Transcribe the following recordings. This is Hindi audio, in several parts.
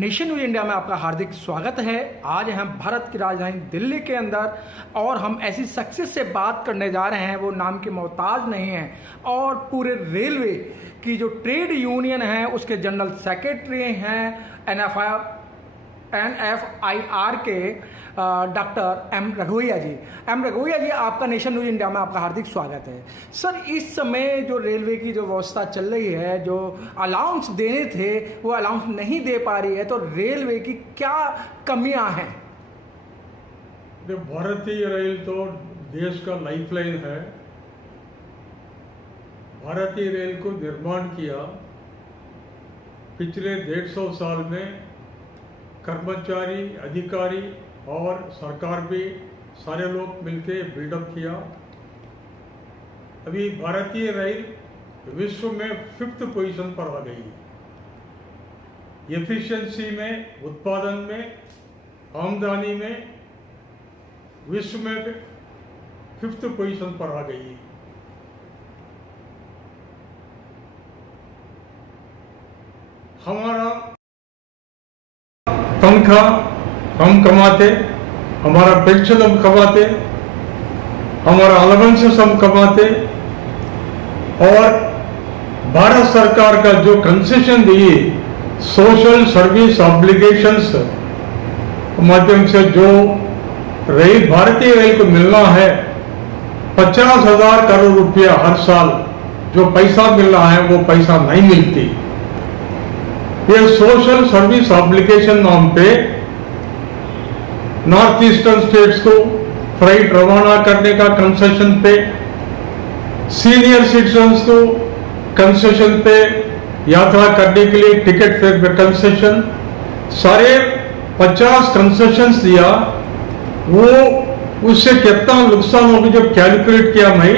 नेशन न्यूज इंडिया में आपका हार्दिक स्वागत है। आज हम भारत की राजधानी दिल्ली के अंदर और हम ऐसी शख्सियत से बात करने जा रहे हैं, वो नाम के मोहताज नहीं है और पूरे रेलवे की जो ट्रेड यूनियन है उसके जनरल सेक्रेटरी हैं NFIR के डॉक्टर एम रघुवैया जी। आपका नेशन न्यूज इंडिया में आपका हार्दिक स्वागत है। सर, इस समय जो रेलवे की जो व्यवस्था चल रही है, जो अलाउंस देने थे वो अलाउंस नहीं दे पा रही है, तो रेलवे की क्या कमियां हैं? भारतीय रेल तो देश का लाइफलाइन है। भारतीय रेल को निर्माण किया पिछले 150 साल में कर्मचारी, अधिकारी और सरकार भी सारे लोग मिलके बिल्डअप किया। अभी भारतीय रेल विश्व में 5th पोजीशन पर आ गई। एफिशिएंसी में, उत्पादन में, आमदनी में विश्व में 5th पोजीशन पर आ गई। हमारा तनख्वाह हम कमाते, हमारा पेंशन हम कमाते, हमारा अलाउंसेस हम कमाते, और भारत सरकार का जो कंसेशन दी सोशल सर्विस ऑब्लिगेशंस माध्यम से जो रेल, भारतीय रेल को मिलना है 50,000 करोड़ रुपया हर साल जो पैसा मिल रहा है, वो पैसा नहीं मिलती। ये सोशल सर्विस ऑब्लिगेशन नाम पे नॉर्थ ईस्टर्न स्टेट्स को फ्राइट रवाना करने का कंसेशन पे, सीनियर सिटीजन्स को कंसेशन पे यात्रा करने के लिए टिकट फेयर पे कंसेशन, सारे 50 कंसेशंस दिया। वो उससे कितना नुकसान होगी जब कैलकुलेट किया मैं,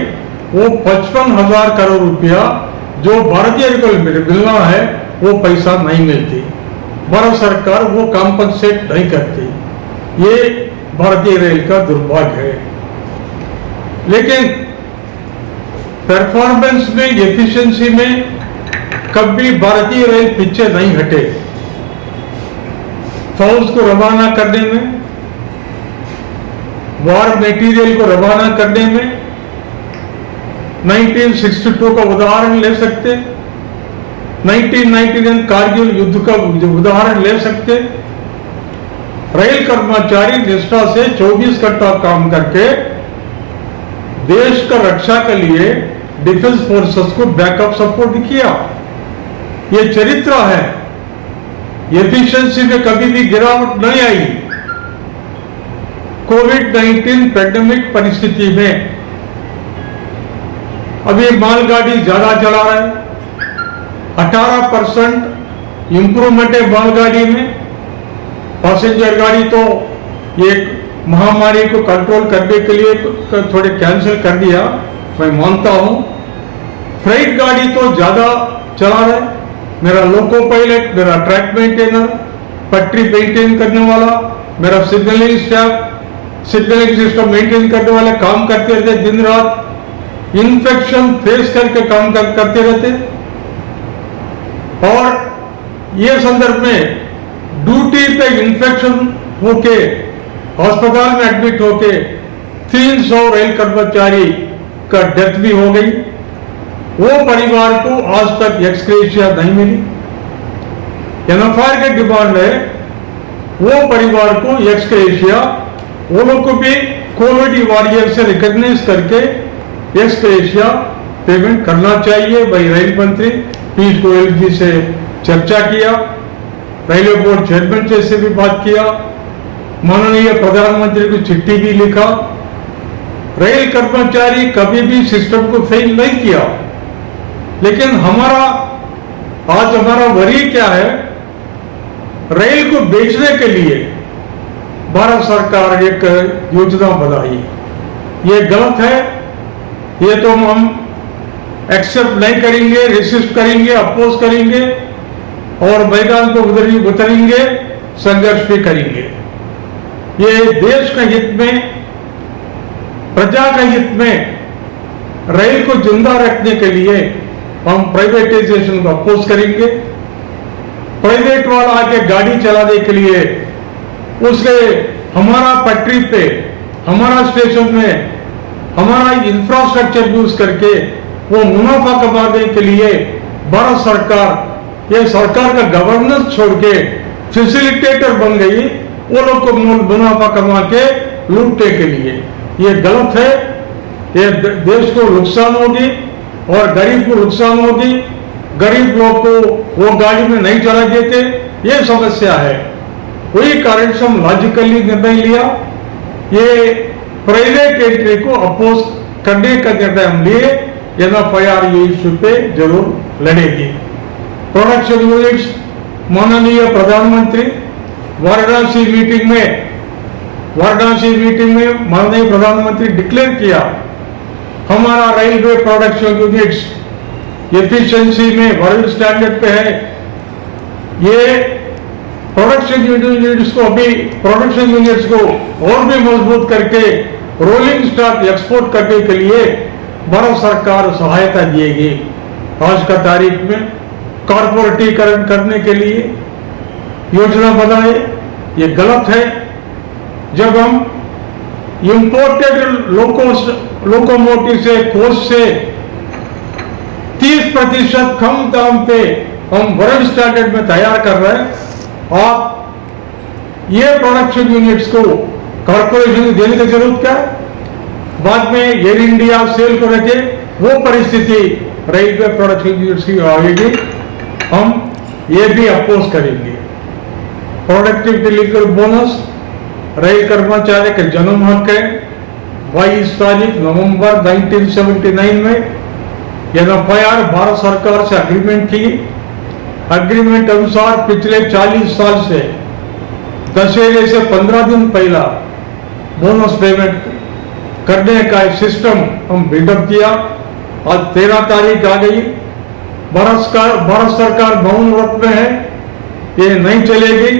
वो 55,000 करोड़ रुपया जो भारतीय रेल को मिलना है वो पैसा नहीं मिलती। भारत सरकार वो कॉम्पनसेट नहीं करती। ये भारतीय रेल का दुर्भाग्य है। लेकिन परफॉर्मेंस में, एफिशिएंसी में कभी भारतीय रेल पीछे नहीं हटे। फौज को रवाना करने में, वॉर मटेरियल को रवाना करने में 1962 का उदाहरण ले सकते, 1999 कारगिल युद्ध का उदाहरण ले सकते। रेल कर्मचारी निष्ठा से 24 घंटा काम करके देश का रक्षा के लिए डिफेंस फोर्सेस को बैकअप सपोर्ट किया। ये चरित्र है। एफिशिएंसी में कभी भी गिरावट नहीं आई। कोविड-19 पैंडेमिक परिस्थिति में अभी मालगाड़ी ज्यादा चला रहा है। 18% इंप्रूवमेंट है मालगाड़ी में। पैसेंजर गाड़ी तो ये महामारी को कंट्रोल करने के लिए थोड़े कैंसिल कर दिया, मैं मानता हूं। फ्राइट गाड़ी तो ज्यादा चला रहा है। मेरा लोको पायलट, मेरा ट्रैक मेंटेनर, पटरी मेंटेन करने वाला, मेरा signalling staff, signalling system maintain करने वाले काम करते रहते दिन रात, इन्फेक्शन फेस करके काम करते रहते। और ये संदर्भ में ड्यूटी पे इन्फेक्शन होके अस्पताल में एडमिट होके 300 रेल कर्मचारी का डेथ भी हो गई। वो परिवार को आज तक एक्सग्रेशिया नहीं मिली। NFIR की डिमांड है वो परिवार को एक्सग्रेशिया, वो लोग को भी कोविड वॉरियर से रिकॉग्नाइज करके एक्सग्रेशिया पेमेंट करना चाहिए। भाई रेल मंत्री पीयूष गोयल जी से चर्चा किया, रेलवे बोर्ड चेयरमैन से भी बात किया, माननीय प्रधानमंत्री को चिट्ठी भी लिखा। रेल कर्मचारी कभी भी सिस्टम को फेल नहीं किया। लेकिन आज हमारा वरी क्या है, रेल को बेचने के लिए भारत सरकार एक योजना बनाई। ये गलत है। ये तो हम एक्सेप्ट नहीं करेंगे, रेसिस्ट करेंगे, अपोज करेंगे और मैदान को उतरेंगे, संघर्ष भी करेंगे। ये देश का हित में, प्रजा का हित में रेल को जिंदा रखने के लिए हम प्राइवेटाइजेशन को अपोज करेंगे। प्राइवेट वाला आके गाड़ी चलाने के लिए उसके हमारा पटरी पे, हमारा स्टेशन में हमारा इंफ्रास्ट्रक्चर यूज करके वो मुनाफा कमाने के लिए भारत सरकार, ये सरकार का गवर्नेंस छोड़ के फैसिलिटेटर बन गई, वो लोग को मुनाफा कमा के लूटने के लिए। ये गलत है, ये देश को नुकसान होगी और गरीब को नुकसान होगी। गरीब लोग को वो गाड़ी में नहीं चला देते, ये समस्या है। वही कारण से हम लॉजिकली निर्णय लिया, ये प्राइवेट एंट्री को अपोज करने का निर्णय हम लिए। NFIR ये इश्यू पे जरूर लड़ेगी। प्रोडक्शन यूनिट्स, माननीय प्रधानमंत्री वाराणसी मीटिंग में माननीय प्रधानमंत्री डिक्लेयर किया, हमारा रेलवे प्रोडक्शन यूनिट्स एफिशिएंसी में वर्ल्ड स्टैंडर्ड पे है। ये प्रोडक्शन यूनिट्स को और भी मजबूत करके रोलिंग स्टॉक एक्सपोर्ट करने के लिए भारत सरकार सहायता देगी। आज का तारीख में कॉर्पोरेटीकरण करने के लिए योजना बनाए, ये गलत है। जब हम इंपोर्टेड लोकोमोटिव से कोच से 30% कम दाम पे हम वर्ल्ड स्टैंडर्ड में तैयार कर रहे हैं, आप ये प्रोडक्शन यूनिट्स को कॉर्पोरेशन को देने की जरूरत क्या है? बाद में एयर इंडिया सेल को रखे, वो परिस्थिति रेलवे प्रोडक्शन यूनिट्स की आएगी, हम ये भी अपोज करेंगे। प्रोडक्टिविटी लिंक्ड बोनस रेल कर्मचारी का जन्म हक है। 22 तारीख नवंबर 1979 में NFIR भारत सरकार से अग्रीमेंट की। अग्रीमेंट अनुसार पिछले 40 साल से दशहरे से 15 दिन पहला बोनस पेमेंट करने का सिस्टम हम बिल्डअप किया। आज 13 तारीख आ गई, भारत सरकार मौन व्रत में है, ये नहीं चलेगी।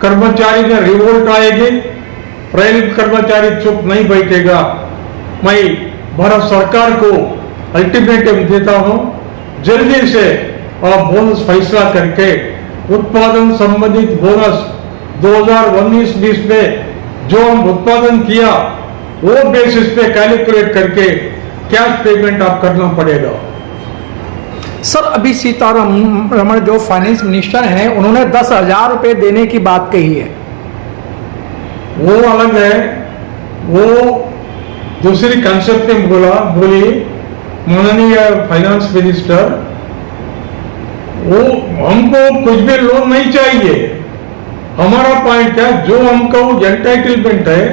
कर्मचारी में रिवोल्ट आएगी, रेल कर्मचारी चुप नहीं बैठेगा। मैं भारत सरकार को अल्टीमेटम देता हूं, जल्दी से आप बोनस फैसला करके उत्पादन संबंधित बोनस 2019-20 में जो हम उत्पादन किया वो बेसिस पे कैलकुलेट करके कैश पेमेंट आप करना पड़ेगा। सर, अभी सीतारमण जो फाइनेंस मिनिस्टर हैं, उन्होंने 10,000 रुपए देने की बात कही है। वो अलग है, वो दूसरी कंसेप्ट में बोली माननीय फाइनेंस मिनिस्टर, वो हमको कुछ भी लोन नहीं चाहिए। हमारा पॉइंट क्या है, जो हमको एंटाइटलमेंट है,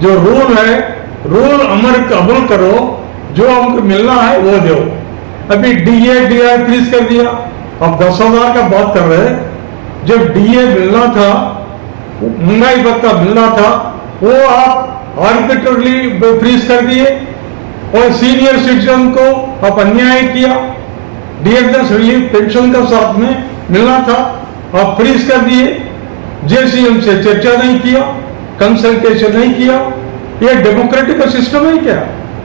जो रूल है, रूल अमल करो, जो हमको मिलना है वो दो। अभी DA फ्रीज कर दिया, अब 10,000 का बात कर रहे हैं। जब DA मिलना था, महंगाई भत्ता मिलना था, वो आप आर्बिट्रली फ्रीज कर दिए। और सीनियर सिटीजन को आप अन्याय किया। डिएडनेस रिलीफ पेंशन का साथ में मिलना था, आप फ्रीज कर दिए। JCM से चर्चा नहीं किया, कंसल्टेशन नहीं किया। ये डेमोक्रेटिक सिस्टम है क्या?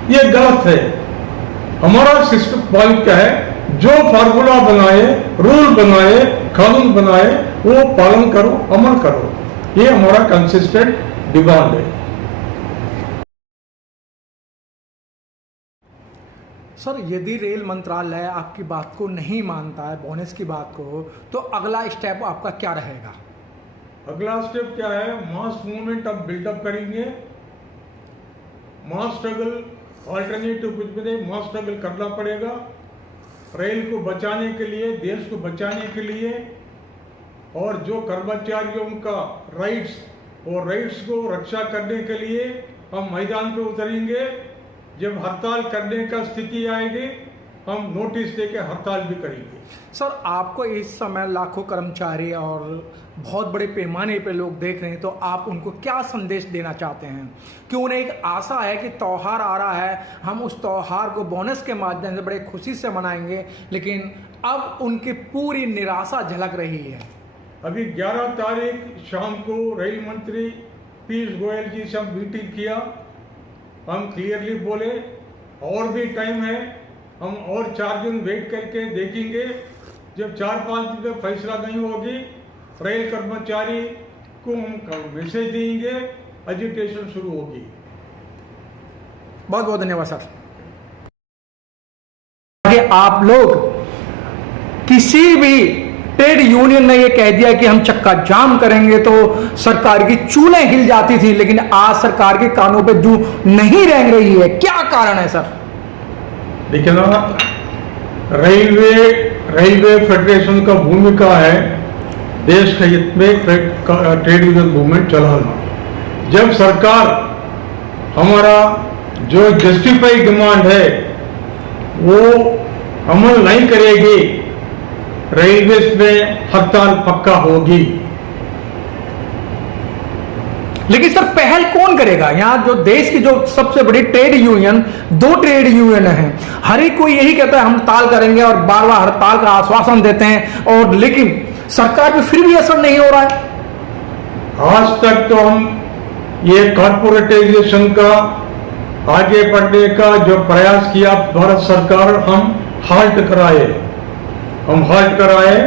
ये गलत है। हमारा सिस्टम पॉइंट क्या है, जो फार्मूला बनाए, रूल बनाए, कानून बनाए, वो पालन करो, अमल करो। ये हमारा कंसिस्टेंट डिमांड है। सर, यदि रेल मंत्रालय आपकी बात को नहीं मानता है, बोनस की बात को, तो अगला स्टेप आपका क्या रहेगा? अगला स्टेप क्या है? मास मूवमेंट अब बिल्डअप करेंगे। मास स्ट्रगल, ऑल्टरनेटिव कुछ भी नहीं, मास स्ट्रगल करना पड़ेगा रेल को बचाने के लिए, देश को बचाने के लिए। और जो कर्मचारियों का राइट्स, वो राइट्स को रक्षा करने के लिए हम मैदान पे उतरेंगे। जब हड़ताल करने का स्थिति आएगी, हम नोटिस देके हड़ताल भी करेंगे। सर, आपको इस समय लाखों कर्मचारी और बहुत बड़े पैमाने पे लोग देख रहे हैं, तो आप उनको क्या संदेश देना चाहते हैं कि उन्हें एक आशा है कि त्यौहार आ रहा है, हम उस त्यौहार को बोनस के माध्यम से बड़े खुशी से मनाएंगे, लेकिन अब उनकी पूरी निराशा झलक रही है। अभी 11 तारीख शाम को रेल मंत्री पीयूष गोयल जी से मीटिंग किया। हम क्लियरली बोले और भी टाइम है, हम और 4 दिन वेट करके देखेंगे जब 4-5 दिन में फैसला नहीं होगी, रेल कर्मचारी को हम मैसेज देंगे, एजुकेशन शुरू होगी। बहुत बहुत धन्यवाद सर। आगे आप लोग किसी भी ट्रेड यूनियन ने ये कह दिया कि हम चक्का जाम करेंगे तो सरकार की चूलें हिल जाती थी, लेकिन आज सरकार के कानों पे जू नहीं रेंग रही है, क्या कारण है सर? देखिए ना, रेलवे फेडरेशन का भूमिका है देश के हित में ट्रेड यूनियन मूवमेंट चलाना। जब सरकार हमारा जो जस्टिफाइड डिमांड है वो अमल नहीं करेगी, रेलवे में हड़ताल पक्का होगी। लेकिन सर पहल कौन करेगा? यहाँ जो देश की जो सबसे बड़ी ट्रेड यूनियन, 2 ट्रेड यूनियन है, हर एक कोई यही कहता है हम हड़ताल करेंगे और बार बार हड़ताल का आश्वासन देते हैं, और लेकिन सरकार पे फिर भी असर नहीं हो रहा है। आज तक तो हम ये कॉर्पोरेटाइजेशन का आगे बढ़ने का जो प्रयास किया भारत सरकार, हम हाल्ट कराए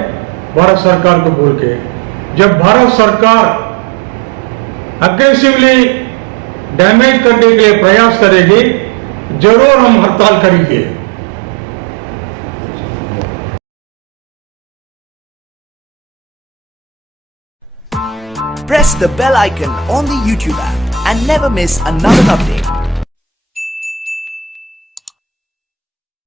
भारत सरकार को बोल के। जब भारत सरकार अग्रेसिवली डैमेज करने के लिए प्रयास करेगी, जरूर हम हड़ताल करेंगे। Press the bell icon on the YouTube app and never miss another update.